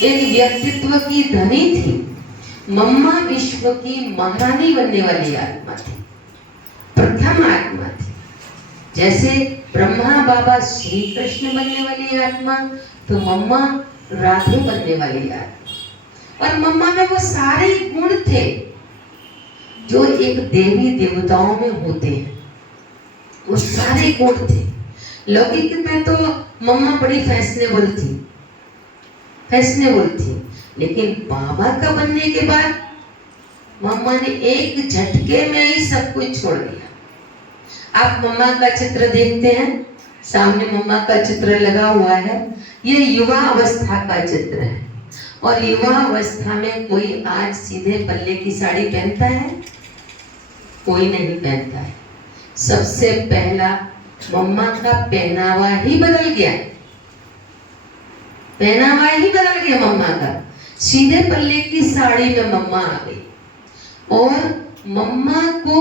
एक व्यक्तित्व की धनी थी। मम्मा विश्व की महारानी बनने वाली आत्मा थी, प्रथम आत्मा थी। जैसे ब्रह्मा बाबा श्री कृष्ण बनने वाली आत्मा, तो मम्मा राधे बनने वाली आत्मा। और मम्मा में वो सारे गुण थे जो एक देवी देवताओं में होते हैं, वो सारे गुण थे। लौकिक में तो मम्मा बड़ी फैशनेबल थी, लेकिन बाबा का बनने के बाद मम्मा ने एक झटके में ही सब कुछ छोड़ दिया। आप मम्मा का चित्र देखते हैं, सामने मम्मा का चित्र लगा हुआ है। ये युवा अवस्था का चित्र है। और युवा अवस्था में कोई आज सीधे पल्ले की साड़ी पहनता है? कोई नहीं पहनता है। सबसे पहला मम्मा का पहनावा ही बदल गया, मम्मा का। सीधे पल्ले की साड़ी में मम्मा आ गई। और मम्मा को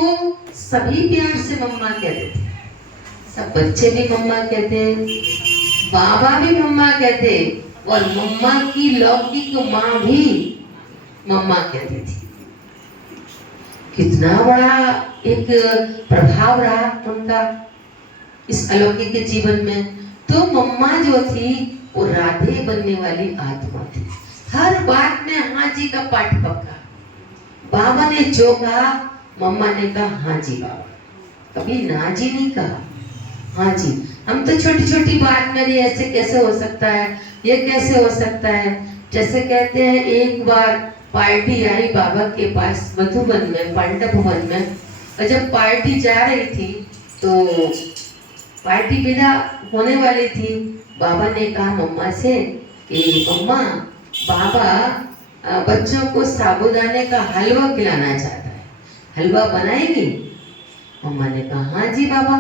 सभी प्यार से मम्मा कहते थे, सब बच्चे भी मम्मा कहते, बाबा भी मम्मा कहते, और मम्मा की लौकिक माँ भी मम्मा कहती थी। कितना बड़ा एक प्रभाव रहा उनका इस अलौकिक के जीवन में। तो मम्मा जो थी वो राधे बनने वाली आत्मा थी। हर बात में हाँ जी का पाठ पक्का। बाबा ने जो कहा मम्मा ने कहा हाँ जी बाबा, कभी ना जी नहीं कहा, हाँ जी। हम तो छोटी छोटी बात में भी ऐसे कैसे हो सकता है, ये कैसे हो सकता है। जैसे कहते हैं एक बार पार्टी आई बाबा के पास मधुबन में, पांडव भवन में, और जब पार्टी जा रही थी तो पार्टी विदा होने वाली थी। बाबा ने कहा मम्मा से कि मम्मा, बाबा बच्चों को साबूदाने का हलवा खिलाना चाहता है, हलवा बनाएगी? मम्मा ने कहा हाँ जी बाबा।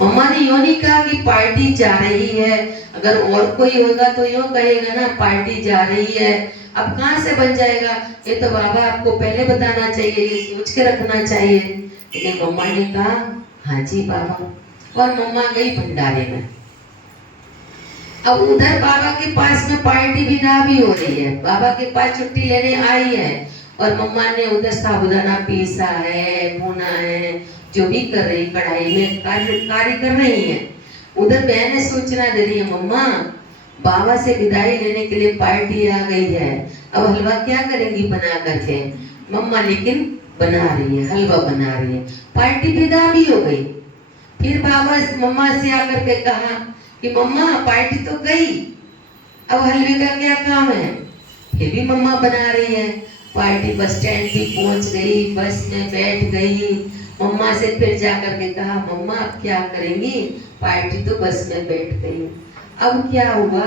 मम्मा ने यूं नहीं कहा कि पार्टी जा रही है, अगर और कोई होगा तो यूं कहेगा ना पार्टी जा रही है, अब कहाँ से बन जाएगा, ये तो बाबा आपको पहले बताना चाहिए, ये सोच के रखना चाहिए। लेकिन मम्मा ने कहा हाँ जी बाबा। और मम्मा गई भंडारे में। अब उधर बाबा के पास में पार्टी विदा भी हो रही है, बाबा के पास छुट्टी लेने आई है, और मम्मा ने उधर साबुदाना पीसा है, भुना है, जो भी कर रही, कढ़ाई में कार्य कर रही है। उधर बहनें सूचना दे रही है मम्मा बाबा से विदाई लेने के लिए पार्टी आ गई है, अब हलवा क्या करेंगी बना करके। मम्मा लेकिन बना रही है, हलवा बना रही है। पार्टी विदा भी हो गई। फिर बाबा मम्मा से आकर के कहा कि मम्मा पार्टी तो गई, अब हलवे का क्या काम है। फिर भी मम्मा बना रही है। पार्टी बस स्टैंड भी पहुंच गई, बस में बैठ गई। मम्मा से फिर जाकर के कहा मम्मा अब क्या करेंगी, पार्टी तो बस में बैठ गई। अब क्या हुआ,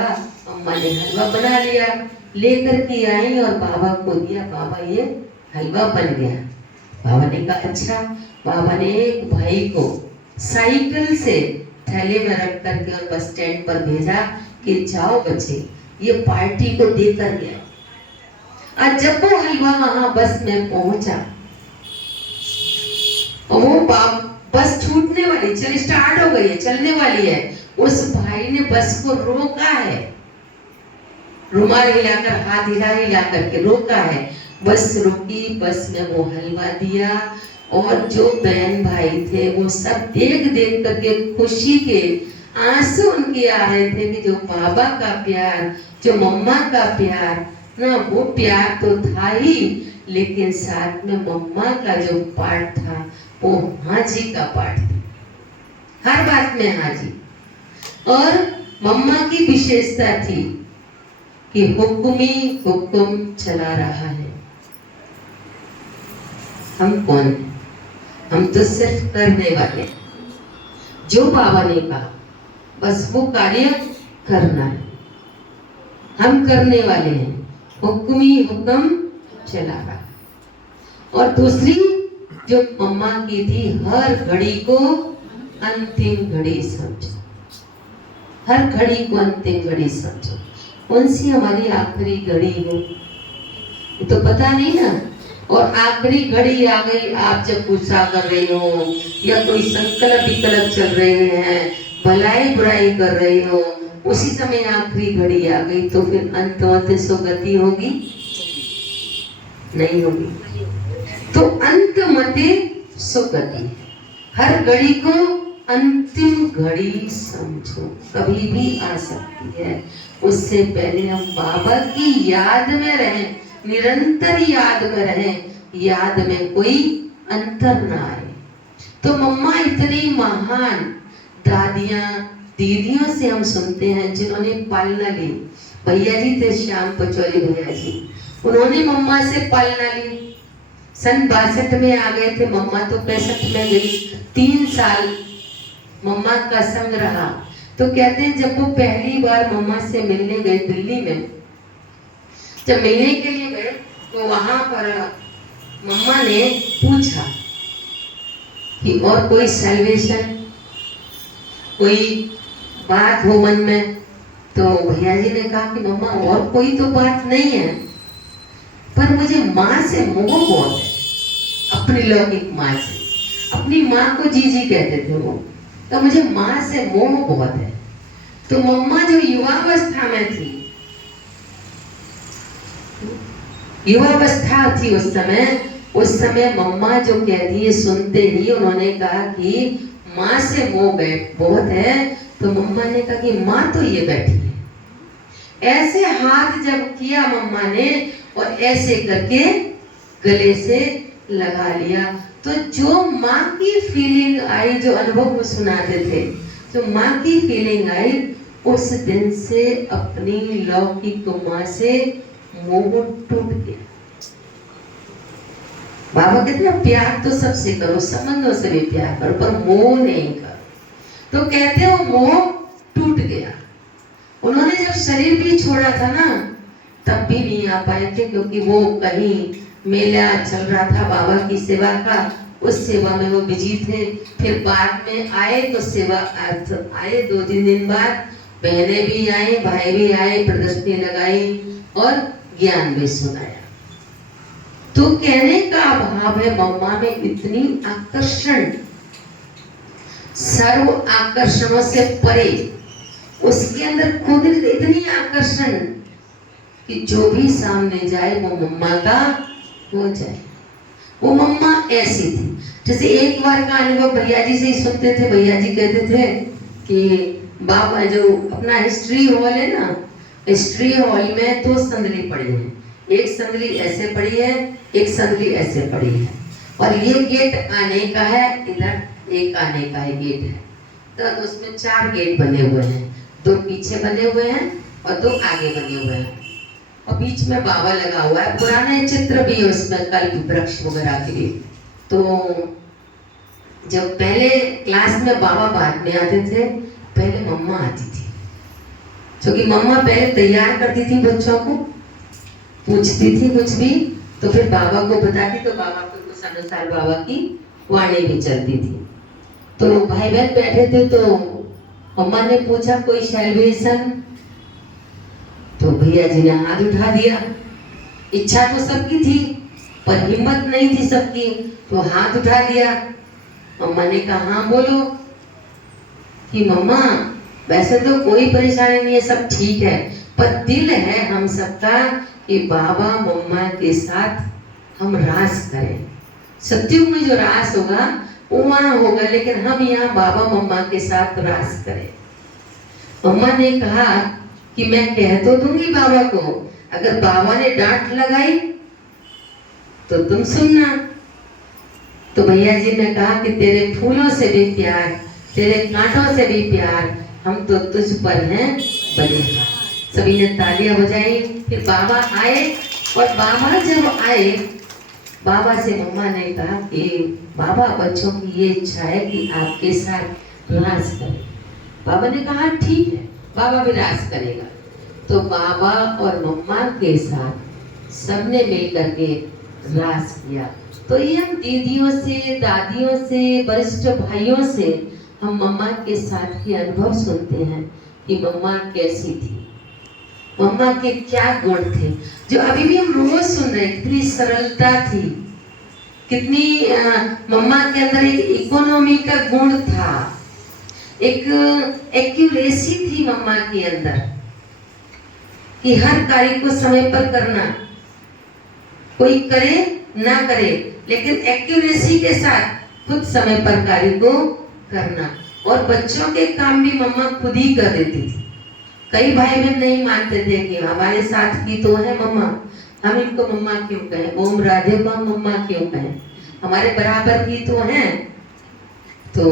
मम्मा ने हलवा बना लिया, लेकर के आई और बाबा को दिया, बाबा ये हलवा बन गया। बाबा ने कहा अच्छा। बाबा ने एक भाई को साइकिल से थैले में रख करके और बस स्टैंड पर भेजा कि जाओ बच्चे ये पार्टी को देकर गया। और जब वो हलवा वहां बस में पहुंचा, वो बस छूटने वाली, चल स्टार्ट हो गई है, चलने वाली है, उस भाई ने बस को रोका है, रुमाल हिलाकर, हाथ हिला करके रोका है। बस रुकी, बस में वो हलवा दिया। और जो बहन भाई थे वो सब देख देख करके खुशी के आंसू उनके आ रहे थे कि जो बाबा का प्यार, जो मम्मा का प्यार ना, वो प्यार तो था ही, लेकिन साथ में मम्मा का जो पार्ट था वो हाँ जी का पार्ट था, हर बात में हाँ जी। और मम्मा की विशेषता थी कि हुक्म ही हुक्म चला रहा है। हम कौन है? हम तो सिर्फ करने वाले, जो बाबा ने कहा बस वो कार्य करना है, हम करने वाले हैं, हुक्म ही हुक्म चला रहा। और दूसरी जो मम्मा की थी, हर घड़ी को अंतिम घड़ी समझो, हर घड़ी को अंतिम घड़ी समझो। कौन सी हमारी आखिरी घड़ी हो ये तो पता नहीं ना। और आखिरी घड़ी आ गई, आप जब गुस्सा कर रहे हो या कोई संकल्प विकल्प चल रहे हैं, भलाई बुराई कर रहे हो, उसी समय आखिरी घड़ी आ गई तो फिर अंत सुगति होगी नहीं होगी। तो अंत मते सुगति, हर घड़ी को अंतिम घड़ी समझो, कभी भी आ सकती है। उससे पहले हम बाबा की याद में रहें, निरंतर याद में रहें, याद में कोई अंतर ना आए। तो मम्मा इतनी महान दादियां दीदियों से हम सुनते हैं जिन्होंने पालना ली। भैया जी थे श्याम पचौली भैया जी, उन्होंने मम्मा से पालना ली। सन 62 में आ गए थे, मम्मा तो 65 में गई। 3 साल मम्मा का संग रहा। तो कहते हैं जब वो पहली बार मम्मा से मिलने गए दिल्ली में, जब मिलने के लिए गए तो वहां पर मम्मा ने पूछा कि और कोई सैल्वेशन, कोई बात हो मन में। तो भैया जी ने कहा कि मम्मा और कोई तो बात नहीं है, पर मुझे माँ से मोह बहुत है, अपनी लौकिक माँ से। अपनी माँ को जीजी कहते थे वो, तो मुझे माँ से मोह बहुत है। तो मम्मा जो युवावस्था में थी, युवावस्था थी उस समय मम्मा जो कहती है सुनते ही उन्होंने कहा कि माँ से मोह बहुत है। तो मम्मा ने कहा कि माँ तो ये बैठी है। ऐसे हाथ जब किया मम्मा ने और ऐसे करके गले से लगा लिया, तो जो माँ की फीलिंग आई, जो अनुभव में सुनाते थे, जो माँ की फीलिंग आई, उस दिन से अपनी लौकिक माँ से मोह टूट गया। बाबा कहते हैं प्यार तो सबसे करो, संबंधों से भी प्यार करो, पर मोह नहीं करो। तो कहते हो मोह टूट गया। उन्होंने जब शरीर भी छोड़ा था ना, तब भी नहीं आ पाए थे, क्योंकि वो कहीं मेला चल रहा था बाबा की सेवा का, उस सेवा में वो बिजी थे। फिर बाद में आए तो सेवा आए 2-3 दिन बाद, बहनें भी आई, भाई भी आए, प्रदर्शनी लगाई और ज्ञान भी सुनाया। तो कहने का भाव है मम्मा में इतनी आकर्षण, सर्व आकर्षणों से परे, उसके अंदर खुद इतनी आकर्षण कि जो भी सामने जाए वो मम्मा का हो जाए। वो मम्मा ऐसी थी। जैसे एक बार का अनुभव भैया जी से ही सुनते थे। भैया जी कहते थे कि बाबा जो अपना हिस्ट्री हॉल है ना, हिस्ट्री हॉल में 2 संदली पड़ी है, एक संदली ऐसे पड़ी है, एक संदली ऐसे पड़ी है, और ये गेट आने का है, इधर एक आने का है गेट है। तो उसमें 4 गेट बने हुए हैं, 2 पीछे बने हुए हैं और 2 आगे बने हुए हैं, और बीच में बाबा लगा हुआ है। पुराने चित्र भी है उसमें, कल्प वृक्ष वगैरह के लिए। तो जब पहले क्लास में बाबा बाद में आते थे, पहले मम्मा आती थी, क्योंकि मम्मा पहले तैयार करती थी बच्चों को, पूछती थी कुछ भी तो फिर बाबा को बताती, तो बाबा को उस अनुसार बाबा की वाणी भी चलती थी। तो भाई बहन बैठे थे, तो मम्मा ने पूछा कोई सैल्वेशन, तो भैया जी ने हाथ उठा दिया। इच्छा तो सबकी थी पर हिम्मत नहीं थी सबकी, तो हाथ उठा दिया। मम्मा ने कहा हाँ बोलो। कि मम्मा वैसे तो कोई परेशानी नहीं है, सब ठीक है, पर दिल है हम सबका कि बाबा मम्मा के साथ हम रास करें। सत्युग में जो रास होगा वो वहाँ होगा, लेकिन हम यहाँ बाबा मम्मा के साथ रास करें। मम्मा ने कहा कि मैं कह तो दूंगी बाबा को, अगर बाबा ने डांट लगाई तो तुम सुनना। तो भैया जी ने कहा कि तेरे फूलों से भी प्यार, तेरे कांटों से भी प्यार, हम तो तुझ पर हैं बलिहार। सभी ने तालियां बजाई। फिर बाबा आए, और बाबा जब आए, बाबा से मम्मा ने कहा कि बाबा बच्चों की ये इच्छा है कि आपके साथ रास करें। बाबा ने कहा ठीक है, बाबा भी रास करेगा। तो बाबा और मम्मा के साथ सबने मिल करके रास किया। तो ये हम दीदियों से, दादियों से, वरिष्ठ भाइयों से हम मम्मा के साथ के अनुभव सुनते हैं कि मम्मा कैसी थी, मम्मा के क्या गुण थे, जो अभी भी हम रोज सुन रहे हैं। कितनी सरलता थी, कितनी मम्मा के अंदर एक इकोनॉमी का गुण था, एक एक्यूरेसी थी मम्मा के अंदर कि हर कार्य को समय पर करना, कोई करे ना करे लेकिन एक्यूरेसी के साथ खुद समय पर कार्य को करना। और बच्चों के काम भी मम्मा खुद ही कर देती थी। कई भाई बहन नहीं मानते थे कि हमारे साथ की तो है मम्मा, हम इनको मम्मा क्यों कहें, ओम राधे को हम मम्मा क्यों कहें, हमारे बराबर की तो हैं। तो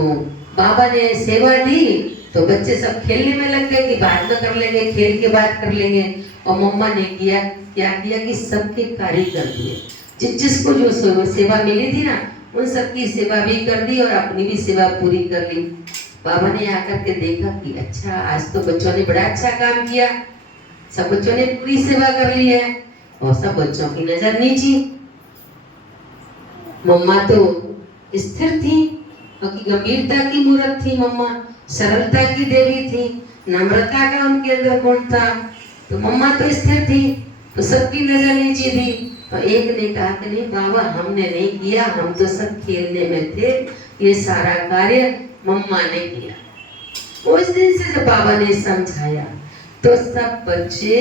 बाबा ने सेवा दी तो बच्चे सब खेलने में लग गए कि बाद में कर लेंगे, खेल के बाद कर लेंगे। और मम्मा ने किया क्या किया कि सबके कार्य कर दिए। जिसको जो सेवा मिली थी ना उन सबकी सेवा भी कर दी और अपनी भी सेवा पूरी कर ली। बाबा ने आकर के देखा कि अच्छा आज तो बच्चों ने बड़ा अच्छा काम किया, सब बच्चों ने पूरी सेवा कर ली है और सब बच्चों की नजर नीची। मम्मा तो स्थिर थी क्योंकि गंभीरता की मूर्त थी मम्मा, सरलता की देवी थी, नम्रता का उनके अंदर गुण था। तो मम्मा तो स्थिर थी तो सबकी नजर नीची थी। तो एक ने कहा कि नहीं बाबा हमने नहीं किया, हम तो सब खेलने में थे, ये सारा कार्य मम्मा ने किया। उस दिन से जब बाबा ने समझाया तो सब बच्चे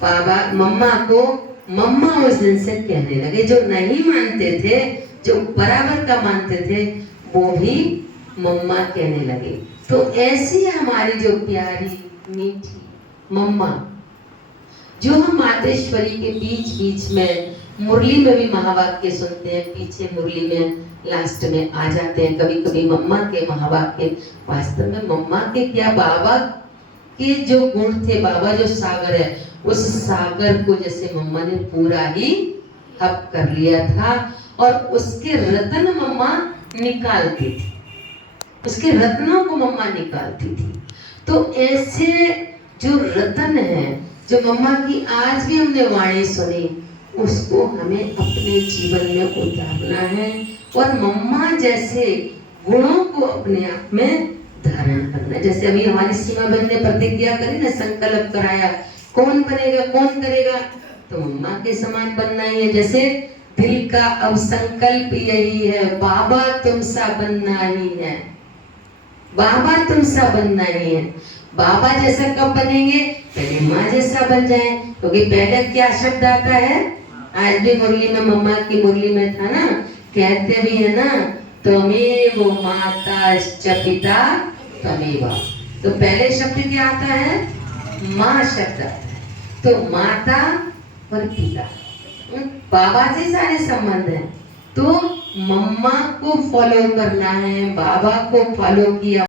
बाबा मम्मा को मम्मा उस दिन से कहने लगे। जो नहीं मानते थे, जो बराबर का मानते थे, वो भी मम्मा कहने लगे। तो ऐसी हमारी जो प्यारी मीठी मम्मा, जो हम मातेश्वरी के बीच बीच में मुरली में भी महावाक्य सुनते हैं, पीछे मुरली में लास्ट में आ जाते हैं कभी कभी मम्मा के महावाक्य। वास्तव में मम्मा के क्या, बाबा के जो गुण थे, बाबा जो सागर है, उस सागर को जैसे मम्मा ने पूरा ही हक कर लिया था और उसके रत्न मम्मा निकालती थी, उसके रत्नों को मम्मा निकालती थी। तो ऐसे जो रत्न है, जो मम्मा की आज भी हमने वाणी सुनी, उसको हमें अपने जीवन में उतारना है और मम्मा जैसे गुणों को अपने आप में धारण करना है। जैसे अभी हमारी सीमा बहन ने प्रतिज्ञा करी ना, संकल्प कराया, कौन बनेगा कौन करेगा, तो मम्मा के समान बनना ही है। जैसे दिल का अब संकल्प यही है, बाबा तुम सा बनना ही है, बाबा तुम सा बनना ही है। बाबा जैसा कब बनेंगे, पहले माँ जैसा बन जाए। क्योंकि पहले क्या शब्द आता है, आज भी मुरली में, मम्मा की मुरली में था ना, कहते भी है ना, त्वमेव माता च पिता त्वमेव। तो पहले शब्द क्या आता है, माँ शब्द। तो माता और पिता, बाबा से सारे संबंध हैं। तो मम्मा को फॉलो करना है, बाबा को फॉलो किया